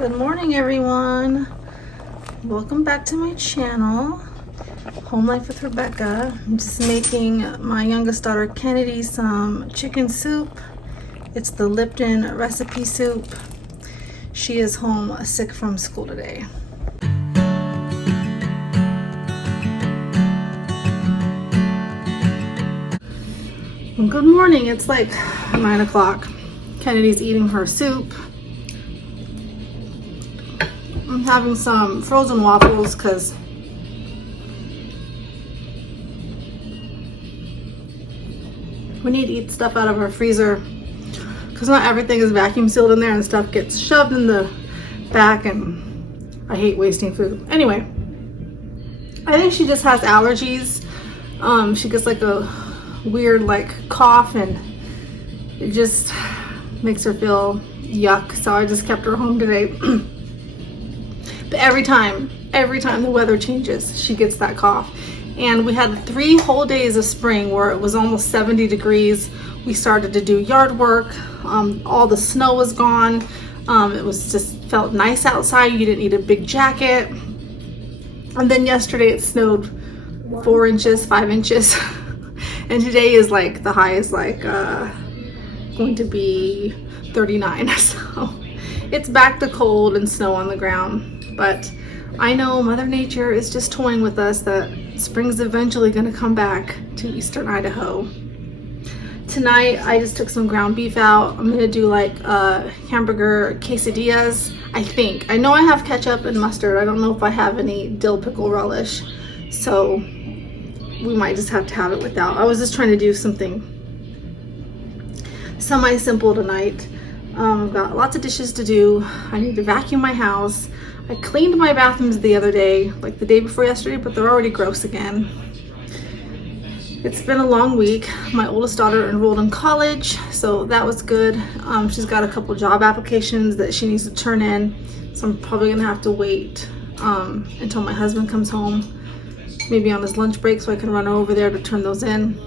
Good morning, everyone. Welcome back to my channel, Home Life with Rebecca. I'm just making my youngest daughter Kennedy some chicken soup. It's the Lipton recipe soup. She is home sick from school today. Good morning. It's like 9 o'clock. Kennedy's eating her soup. I'm having some frozen waffles because we need to eat stuff out of our freezer because not everything is vacuum sealed in there and stuff gets shoved in the back, and I hate wasting food. Anyway, I think she just has allergies. She gets like a weird cough and it just makes her feel yuck, so I just kept her home today. But every time the weather changes, she gets that cough. And we had 3 whole days of spring where it was almost 70 degrees. We started to do yard work. All the snow was gone. It was just felt nice outside. You didn't need a big jacket. And then yesterday it snowed 4 inches, 5 inches. And today is like the high is going to be 39. So it's back to cold and snow on the ground. But I know Mother Nature is just toying with us that spring's eventually going to come back to eastern Idaho. Tonight I just took some ground beef out. I'm going to do hamburger quesadillas, I think. I know I have ketchup and mustard. I don't know if I have any dill pickle relish. So we might just have to have it without. I was just trying to do something semi-simple tonight. I've got lots of dishes to do. I need to vacuum my house. I cleaned my bathrooms the other day, like the day before yesterday, but they're already gross again. It's been a long week. My oldest daughter enrolled in college, so that was good. She's got a couple job applications that she needs to turn in, so I'm probably gonna have to wait until my husband comes home, maybe on his lunch break, so I can run over there to turn those in.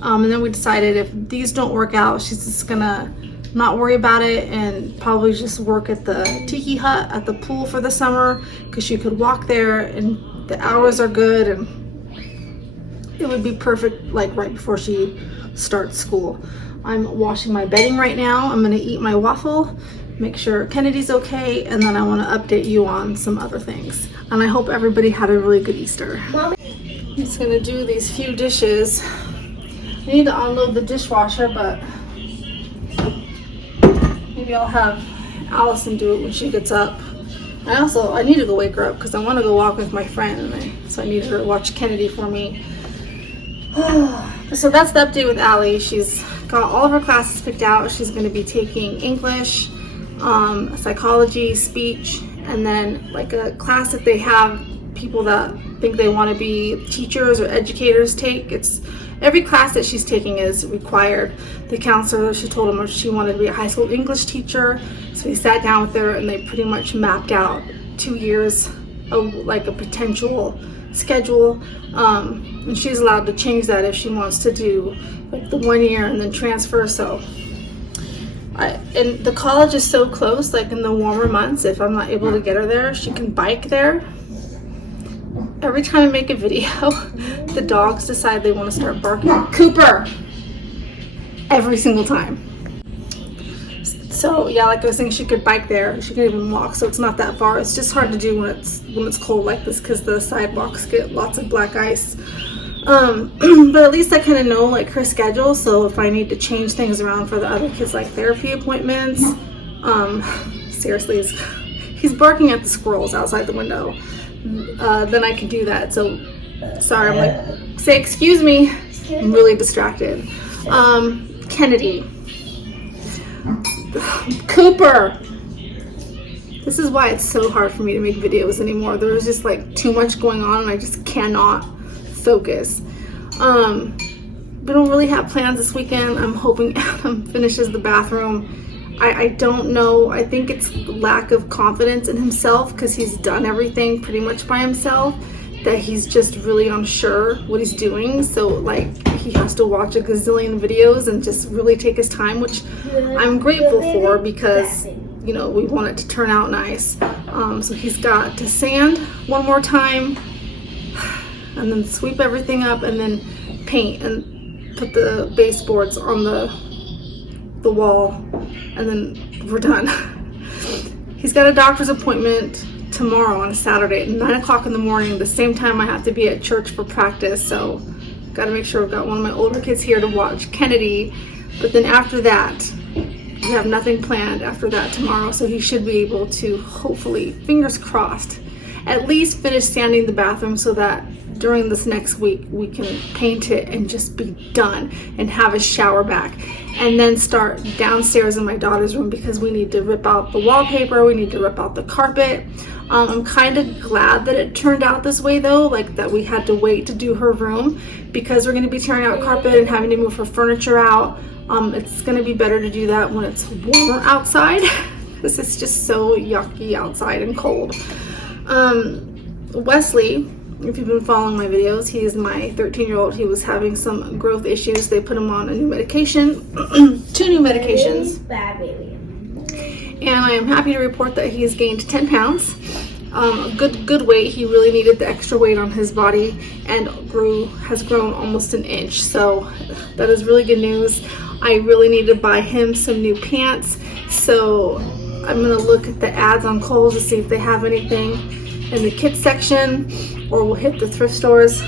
And then we decided if these don't work out, she's just gonna not worry about it and probably just work at the tiki hut at the pool for the summer, because she could walk there and the hours are good and it would be perfect right before she starts school. I'm washing my bedding right now. I'm gonna eat my waffle, make sure Kennedy's okay, and then I want to update you on some other things. And I hope everybody had a really good Easter. I'm just gonna do these few dishes. I need to unload the dishwasher, but maybe I'll have Allison do it when she gets up. I need to go wake her up because I want to go walk with my friend, so I need her to watch Kennedy for me. So that's the update with Allie. She's got all of her classes picked out. She's going to be taking English, psychology, speech, and then a class that they have people that think they want to be teachers or educators take. Every class that she's taking is required. The counselor, she told him she wanted to be a high school English teacher, so we sat down with her and they pretty much mapped out 2 years of a potential schedule, and she's allowed to change that if she wants to do the 1 year and then transfer. So and the college is so close, in the warmer months, if I'm not able to get her there, she can bike there. Every time I make a video, the dogs decide they want to start barking. Cooper! Every single time. So yeah, like I was saying, she could bike there. She could even walk, so it's not that far. It's just hard to do when it's cold like this because the sidewalks get lots of black ice. But at least I kind of know her schedule, so if I need to change things around for the other kids, therapy appointments, seriously, he's barking at the squirrels outside the window. Then I can do that. So sorry, I'm say excuse me. I'm really distracted. Kennedy, Cooper. This is why it's so hard for me to make videos anymore. There's just too much going on and I just cannot focus. We don't really have plans this weekend. I'm hoping Adam finishes the bathroom. I don't know. I think it's lack of confidence in himself because he's done everything pretty much by himself, that he's just really unsure what he's doing. So he has to watch a gazillion videos and just really take his time, which I'm grateful for because you know, we want it to turn out nice. So he's got to sand one more time, and then sweep everything up, and then paint and put the baseboards on the wall, and then we're done. He's got a doctor's appointment tomorrow on a Saturday at 9 o'clock in the morning, the same time I have to be at church for practice. So got to make sure I've got one of my older kids here to watch Kennedy. But then after that, we have nothing planned after that tomorrow, so he should be able to, hopefully, fingers crossed, at least finish sanding the bathroom so that during this next week we can paint it and just be done and have a shower back, and then start downstairs in my daughter's room because we need to rip out the wallpaper, we need to rip out the carpet. I'm kind of glad that it turned out this way though, like that we had to wait to do her room, because we're going to be tearing out carpet and having to move her furniture out. It's going to be better to do that when it's warmer outside. This is just so yucky outside and cold. Wesley, if you've been following my videos, he is my 13-year-old. He was having some growth issues. They put him on a new medication, 2 new medications. And I am happy to report that he has gained 10 pounds. Good weight. He really needed the extra weight on his body, and has grown almost an inch. So that is really good news. I really need to buy him some new pants. So I'm gonna look at the ads on Kohl's to see if they have anything in the kids section, or we'll hit the thrift stores.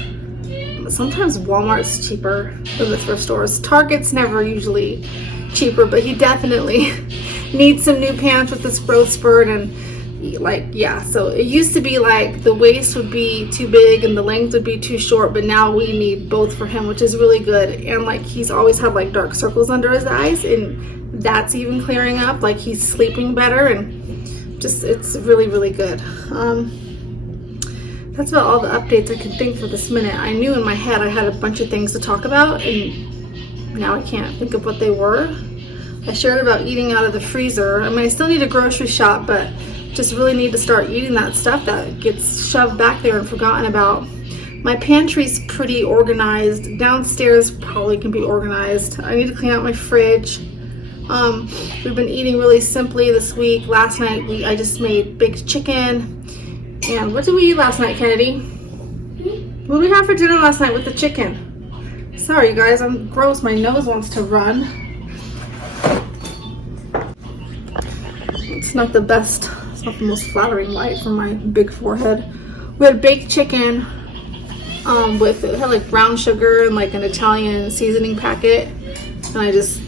Sometimes Walmart's cheaper than the thrift stores. Target's never usually cheaper, but he definitely needs some new pants with this growth spurt. And like, yeah, so it used to be like the waist would be too big and the length would be too short, but now we need both for him, which is really good. And like, he's always had like dark circles under his eyes, and that's even clearing up. Like, he's sleeping better, and just, it's really, really good. That's about all the updates I can think for this minute. I knew in my head I had a bunch of things to talk about, and now I can't think of what they were. I shared about eating out of the freezer. I mean, I still need a grocery shop, but just really need to start eating that stuff that gets shoved back there and forgotten about. My pantry's pretty organized. Downstairs probably can be organized. I need to clean out my fridge. We've been eating really simply this week. Last night I just made baked chicken. And what did we eat last night, Kennedy? What did we have for dinner last night with the chicken? Sorry, you guys, I'm gross. My nose wants to run. It's not the best. It's not the most flattering light for my big forehead. We had baked chicken with, it had like brown sugar and like an Italian seasoning packet. And I just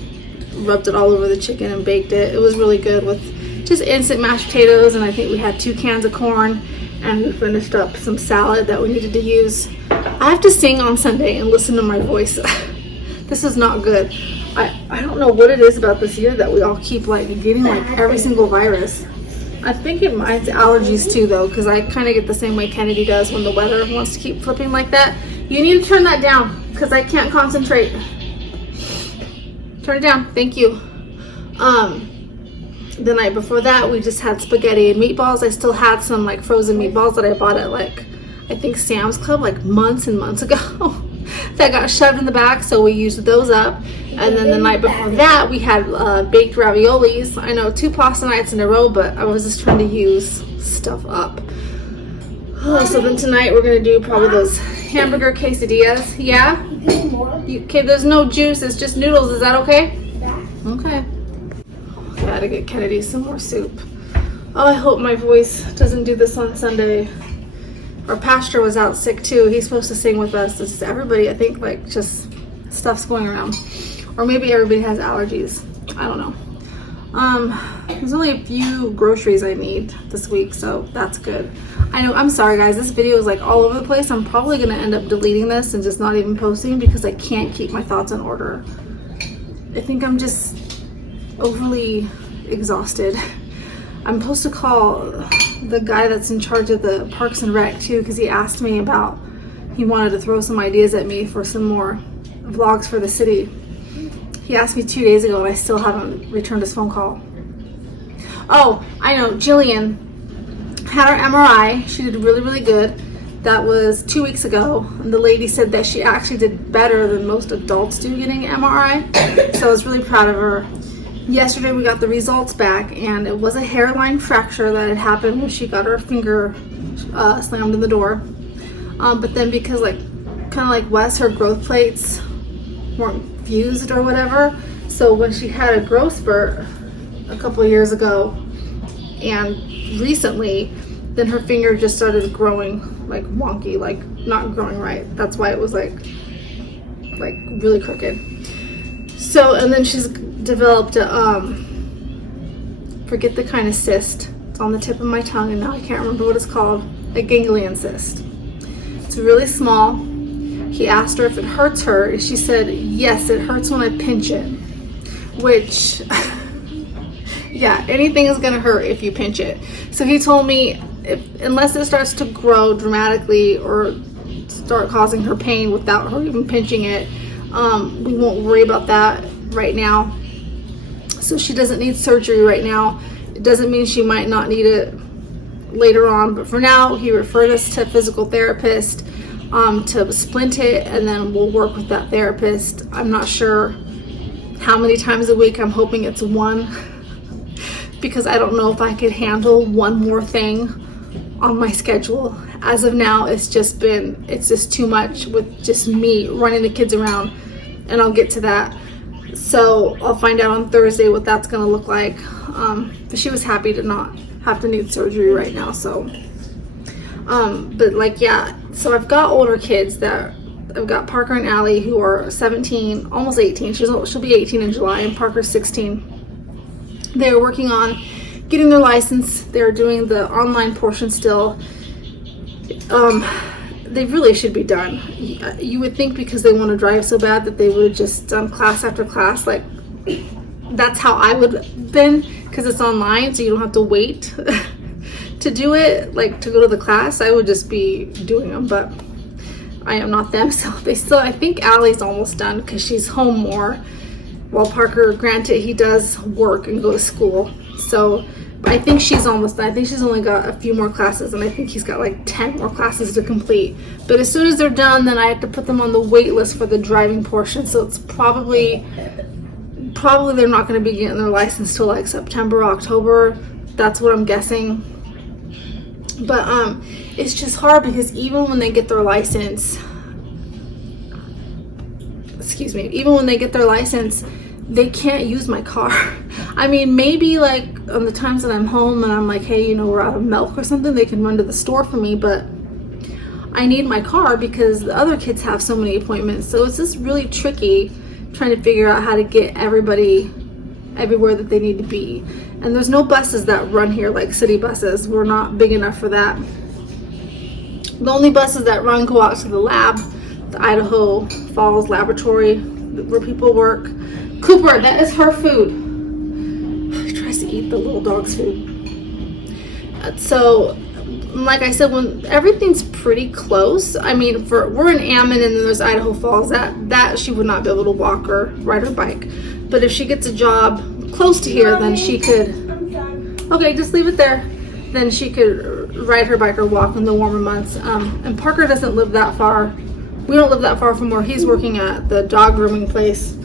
rubbed it all over the chicken and baked it. It was really good with just instant mashed potatoes, and I think we had 2 cans of corn, and we finished up some salad that we needed to use. I have to sing on Sunday and listen to my voice. This is not good. I don't know what it is about this year that we all keep like getting like every single virus. I think it's allergies too though, because I kind of get the same way Kennedy does when the weather wants to keep flipping like that. You need to turn that down because I can't concentrate. Turn it down, thank you. The night before that we just had spaghetti and meatballs. I still had some like frozen meatballs that I bought at like, I think Sam's Club like months and months ago that got shoved in the back, so we used those up. And then the night before that we had baked raviolis. I know 2 pasta nights in a row, but I was just trying to use stuff up. So then tonight we're gonna do probably those hamburger quesadillas. Yeah? Okay, there's no juice, it's just noodles. Is that okay? Okay. Gotta get Kennedy some more soup. Oh, I hope my voice doesn't do this on Sunday. Our pastor was out sick too. He's supposed to sing with us. It's everybody, I think, like just stuff's going around. Or maybe everybody has allergies. I don't know. There's only a few groceries I need this week, so that's good. I know, I'm sorry guys, this video is like all over the place. I'm probably gonna end up deleting this and just not even posting because I can't keep my thoughts in order. I think I'm just overly exhausted. I'm supposed to call the guy that's in charge of the Parks and Rec too, because he asked me about, he wanted to throw some ideas at me for some more vlogs for the city. He asked me 2 days ago and I still haven't returned his phone call. Oh, I know, Jillian had her MRI. She did really, really good. That was 2 weeks ago. And the lady said that she actually did better than most adults do getting an MRI. So I was really proud of her. yesterday we got the results back, and it was a hairline fracture that had happened when she got her finger slammed in the door. But then because kind of like Wes, her growth plates weren't fused or whatever, so when she had a growth spurt a couple of years ago and recently, then her finger just started growing like wonky, like not growing right. That's why it was like really crooked. So, and then she's developed a forget the kind of cyst. It's on the tip of my tongue and now I can't remember what it's called. A ganglion cyst. It's really small. He asked her if it hurts her, and she said, yes, it hurts when I pinch it. Which, yeah, anything is gonna hurt if you pinch it. So he told me, unless it starts to grow dramatically or start causing her pain without her even pinching it, we won't worry about that right now. So she doesn't need surgery right now. It doesn't mean she might not need it later on, but for now he referred us to a physical therapist to splint it, and then we'll work with that therapist. I'm not sure how many times a week. I'm hoping it's one, because I don't know if I could handle one more thing on my schedule. As of now, it's just too much with just me running the kids around, and I'll get to that. So I'll find out on Thursday what that's gonna look like. But she was happy to not have to need surgery right now. So, but yeah, so I've got older kids that I've got Parker and Allie, who are 17, almost 18. She'll be 18 in July, and Parker's 16. They're working on getting their license. They're doing the online portion still. They really should be done. You would think because they want to drive so bad that they would have just done class after class. Like, that's how I would have been, because it's online, so you don't have to wait to do it, like to go to the class. I would just be doing them, but I am not them. So I think Allie's almost done because she's home more, while Parker, granted, he does work and go to school. So I think she's almost done. I think she's only got a few more classes, and I think he's got like 10 more classes to complete. But as soon as they're done, then I have to put them on the wait list for the driving portion. So it's probably they're not going to be getting their license till like September, October. That's what I'm guessing. But it's just hard because even when they get their license, they can't use my car. I mean, maybe like on the times that I'm home and I'm like, hey, we're out of milk or something, they can run to the store for me, but I need my car because the other kids have so many appointments. So it's just really tricky trying to figure out how to get everybody everywhere that they need to be. And there's no buses that run here like city buses. We're not big enough for that. The only buses that run go out to the lab, the Idaho Falls Laboratory, where people work. Cooper, that is her food. He tries to eat the little dog's food. So, like I said, when everything's pretty close, I mean, we're in Ammon and then there's Idaho Falls, that she would not be able to walk or ride her bike. But if she gets a job close to here, then she could, okay, just leave it there. Then she could ride her bike or walk in the warmer months. And Parker doesn't live that far. We don't live that far from where he's working at the dog grooming place.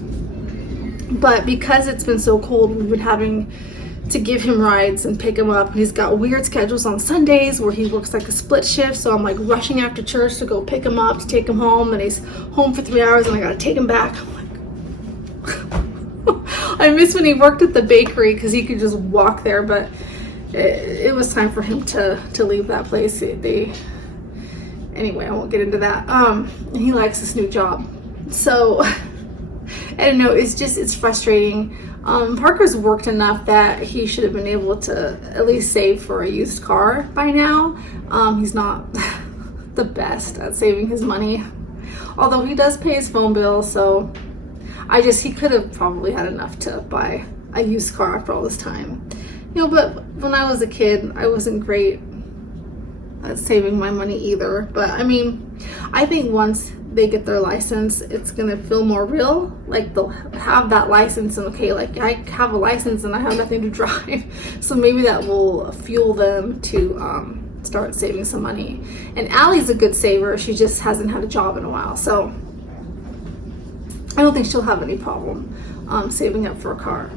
But because it's been so cold, we've been having to give him rides and pick him up. He's got weird schedules on Sundays where he works like a split shift, so I'm like rushing after church to go pick him up, to take him home, and he's home for 3 hours and I gotta take him back. I'm like, I miss when he worked at the bakery because he could just walk there, but it was time for him to leave that place. Anyway, I won't get into that. And he likes this new job. So I don't know, it's frustrating. Parker's worked enough that he should have been able to at least save for a used car by now. He's not the best at saving his money, although he does pay his phone bill, so he could have probably had enough to buy a used car after all this time. But when I was a kid, I wasn't great at saving my money either. But I mean, I think once they get their license, it's gonna feel more real. Like they'll have that license and okay, like I have a license and I have nothing to drive. So maybe that will fuel them to start saving some money. And Allie's a good saver. She just hasn't had a job in a while. So I don't think she'll have any problem saving up for a car.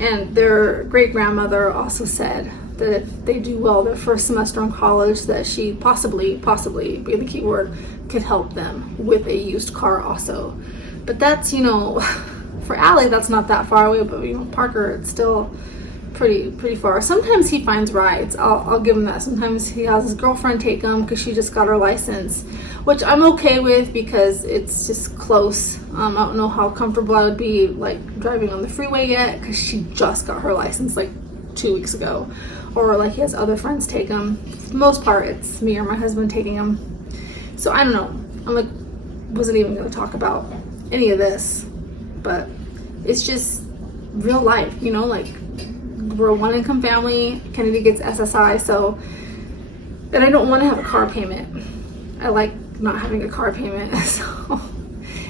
And their great grandmother also said that if they do well their first semester in college, that she possibly being the key word, could help them with a used car also. But that's, you know, for Allie, that's not that far away, but you know, Parker, it's still pretty far. Sometimes he finds rides. I'll give him that. Sometimes he has his girlfriend take him because she just got her license, which I'm okay with because it's just close. I don't know how comfortable I would be like driving on the freeway yet because she just got her license like 2 weeks ago. Or like he has other friends take him. For the most part, it's me or my husband taking him. So I don't know. I'm like, wasn't even going to talk about any of this, but it's just real life, you know, like we're a one income family. Kennedy gets SSI, so, and I don't want to have a car payment. I like not having a car payment. So,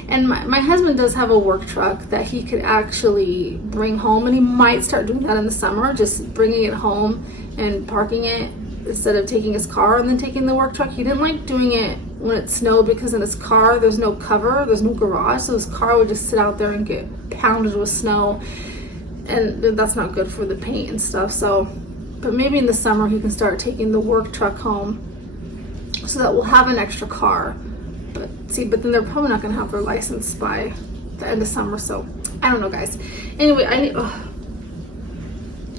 and my husband does have a work truck that he could actually bring home, and he might start doing that in the summer, just bringing it home and parking it instead of taking his car and then taking the work truck. He didn't like doing it when it snowed because in his car there's no cover, there's no garage, so his car would just sit out there and get pounded with snow, and that's not good for the paint and stuff. So, but maybe in the summer he can start taking the work truck home so that we'll have an extra car. But then they're probably not going to have their license by the end of summer, so I don't know, guys. Anyway, I'm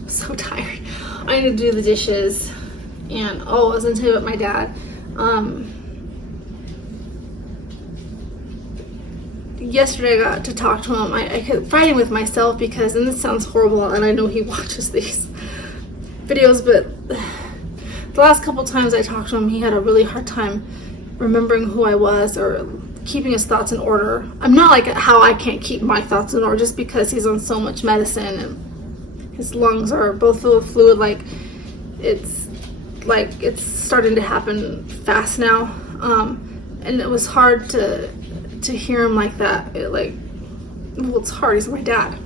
so tired. I need to do the dishes. And I was going to tell you about my dad. Yesterday I got to talk to him. I kept fighting with myself because, and this sounds horrible, and I know he watches these videos, but the last couple times I talked to him, he had a really hard time remembering who I was or keeping his thoughts in order. I'm not like how I can't keep my thoughts in order just because he's on so much medicine and his lungs are both full of fluid. Like it's starting to happen fast now, and it was hard to hear him like that. Well, it's hard. He's my dad.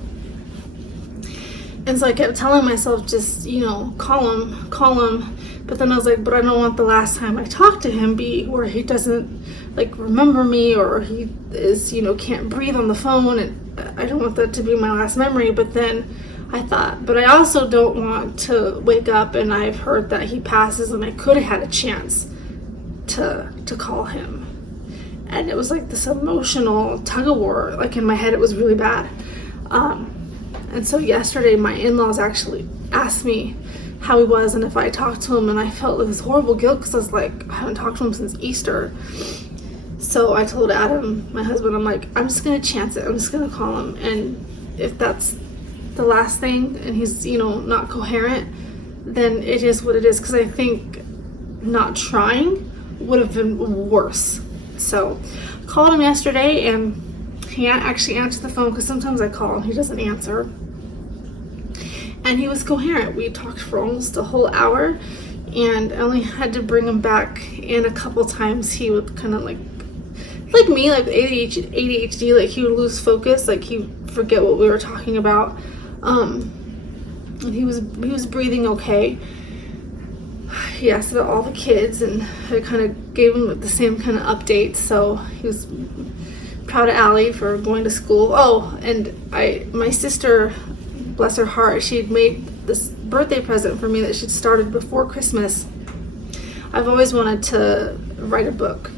And so I kept telling myself, just, you know, call him. But then I was like, but I don't want the last time I talk to him be where he doesn't like remember me, or he is, you know, can't breathe on the phone, and I don't want that to be my last memory. But then I thought, but I also don't want to wake up and I've heard that he passes and I could have had a chance to call him. And it was like this emotional tug of war, like in my head. It was really bad. And so yesterday my in-laws actually asked me how he was and if I talked to him, and I felt this horrible guilt because I was like, I haven't talked to him since Easter. So I told Adam, my husband, I'm like, I'm just gonna chance it. I'm just gonna call him, and if that's the last thing and he's, you know, not coherent, then it is what it is, because I think not trying would have been worse. So I called him yesterday and he actually answered the phone, because sometimes I call and he doesn't answer. And he was coherent. We talked for almost a whole hour, and I only had to bring him back in a couple times. He would kind of like me, like ADHD, like he would lose focus, like he would forget what we were talking about. And he was breathing okay. He asked about all the kids, and I kind of gave him the same kind of updates. So he was proud of Allie for going to school. Oh, and my sister, bless her heart, she had made this birthday present for me that she'd started before Christmas. I've always wanted to write a book.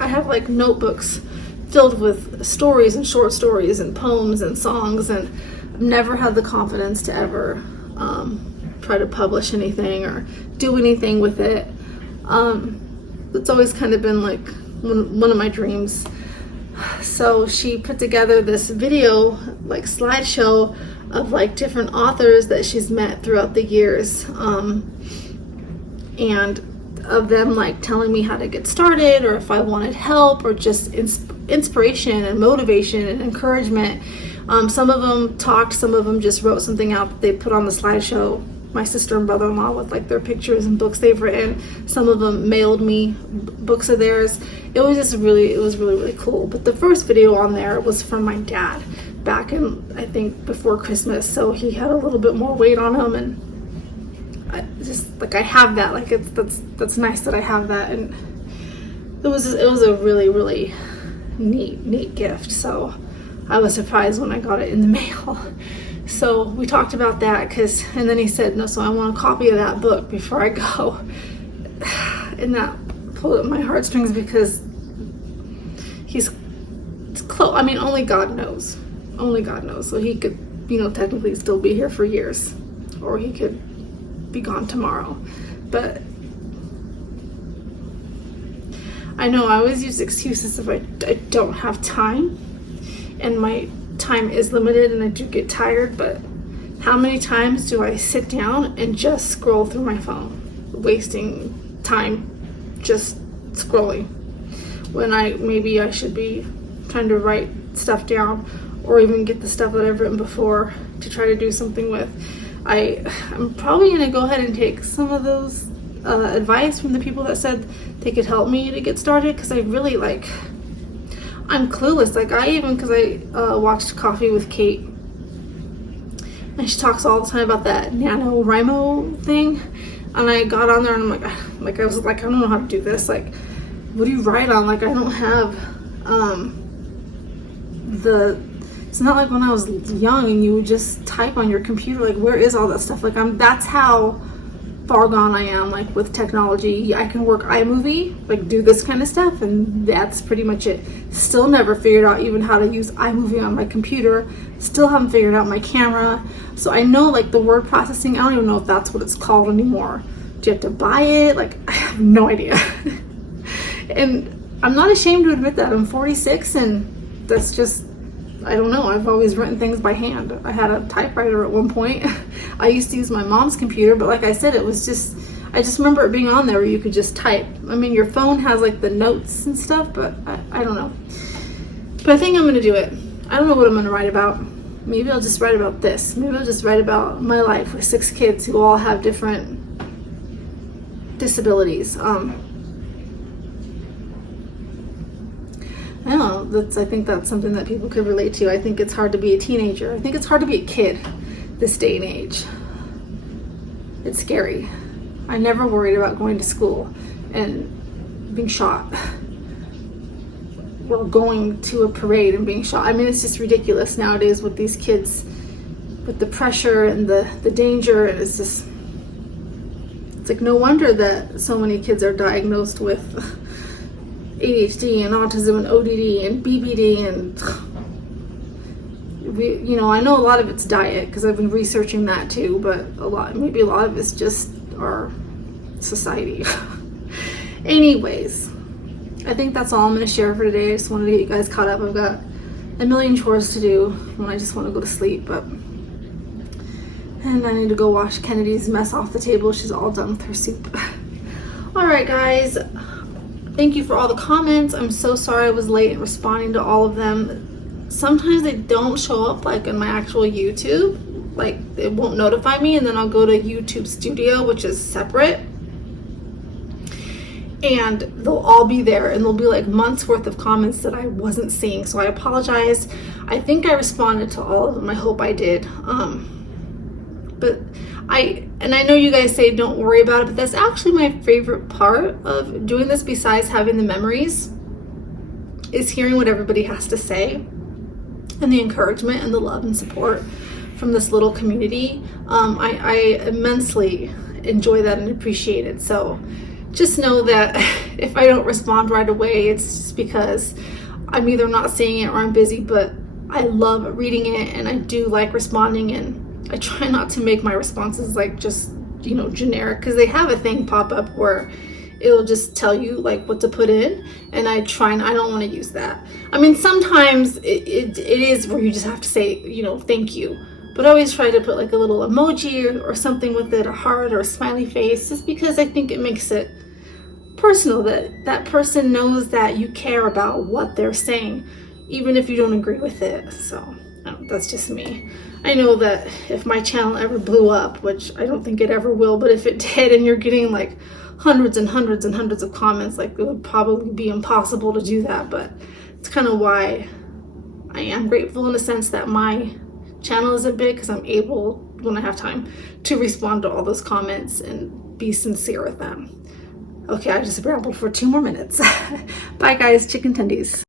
I have like notebooks filled with stories and short stories and poems and songs, and I've never had the confidence to ever try to publish anything or do anything with it. It's always kind of been like one of my dreams. So she put together this video, like slideshow of like different authors that she's met throughout the years, and of them like telling me how to get started, or if I wanted help, or just inspiration and motivation and encouragement. Some of them talked, some of them just wrote something out that they put on the slideshow. My sister and brother-in-law with like their pictures and books they've written. Some of them mailed me books of theirs. It was really cool. But the first video on there was from my dad back in, I think, before Christmas. So he had a little bit more weight on him, and I have that. Like that's nice that I have that, and it was a really neat gift. So I was surprised when I got it in the mail. So we talked about that and then he said, no, so I want a copy of that book before I go. And that pulled at my heartstrings because he's close. I mean, only God knows. Only God knows. So he could, technically still be here for years, or he could be gone tomorrow. But I know I always use excuses if I don't have time, and my time is limited and I do get tired, but how many times do I sit down and just scroll through my phone, wasting time just scrolling, when maybe I should be trying to write stuff down, or even get the stuff that I've written before to try to do something with. I'm probably going to go ahead and take some of those advice from the people that said they could help me to get started, because I really I'm clueless. Because I watched Coffee with Kate, and she talks all the time about that NaNoWriMo thing, and I got on there and I'm I was like, I don't know how to do this. Like, what do you write on? Like, I don't have it's not like when I was young and you would just type on your computer. Like, where is all that stuff? Like, that's how far gone I am, like, with technology. I can work iMovie, like, do this kind of stuff, and that's pretty much it. Still never figured out even how to use iMovie on my computer. Still haven't figured out my camera. So I know, like, the word processing, I don't even know if that's what it's called anymore. Do you have to buy it? Like, I have no idea. And I'm not ashamed to admit that. I'm 46, and that's just, I don't know. I've always written things by hand. I had a typewriter at one point. I used to use my mom's computer, but like I said, I just remember it being on there where you could just type. I mean, your phone has like the notes and stuff, but I don't know. But I think I'm going to do it. I don't know what I'm going to write about. Maybe I'll just write about this. Maybe I'll just write about my life with 6 kids who all have different disabilities. I don't know, I think that's something that people could relate to. I think it's hard to be a teenager. I think it's hard to be a kid this day and age. It's scary. I never worried about going to school and being shot, or going to a parade and being shot. I mean, it's just ridiculous nowadays with these kids, with the pressure and the danger. And it's like no wonder that so many kids are diagnosed with ADHD and autism and ODD and BPD, and I know a lot of it's diet, because I've been researching that too, but maybe a lot of it's just our society. Anyways, I think that's all I'm going to share for today. I just wanted to get you guys caught up. I've got a million chores to do when I just want to go to sleep, and I need to go wash Kennedy's mess off the table. She's all done with her soup. All right, guys. Thank you for all the comments. I'm so sorry I was late in responding to all of them. Sometimes they don't show up like in my actual YouTube. Like, it won't notify me, and then I'll go to YouTube Studio, which is separate, and they'll all be there, and there'll be like months worth of comments that I wasn't seeing. So I apologize. I think I responded to all of them. I hope I did. But I know you guys say don't worry about it, but that's actually my favorite part of doing this, besides having the memories, is hearing what everybody has to say, and the encouragement and the love and support from this little community. I immensely enjoy that and appreciate it. So just know that if I don't respond right away, it's just because I'm either not seeing it or I'm busy, but I love reading it and I do like responding, and I try not to make my responses like just, generic, because they have a thing pop up where it'll just tell you like what to put in, and I don't want to use that. I mean, sometimes it is where you just have to say, thank you, but I always try to put like a little emoji or something with it, a heart or a smiley face, just because I think it makes it personal, that person knows that you care about what they're saying, even if you don't agree with it. So that's just me. I know that if my channel ever blew up, which I don't think it ever will, but if it did, and you're getting like hundreds and hundreds and hundreds of comments, like, it would probably be impossible to do that. But it's kind of why I am grateful in a sense that my channel isn't big, because I'm able, when I have time, to respond to all those comments and be sincere with them. Okay, I just rambled for 2 more minutes. Bye guys, chicken tendies.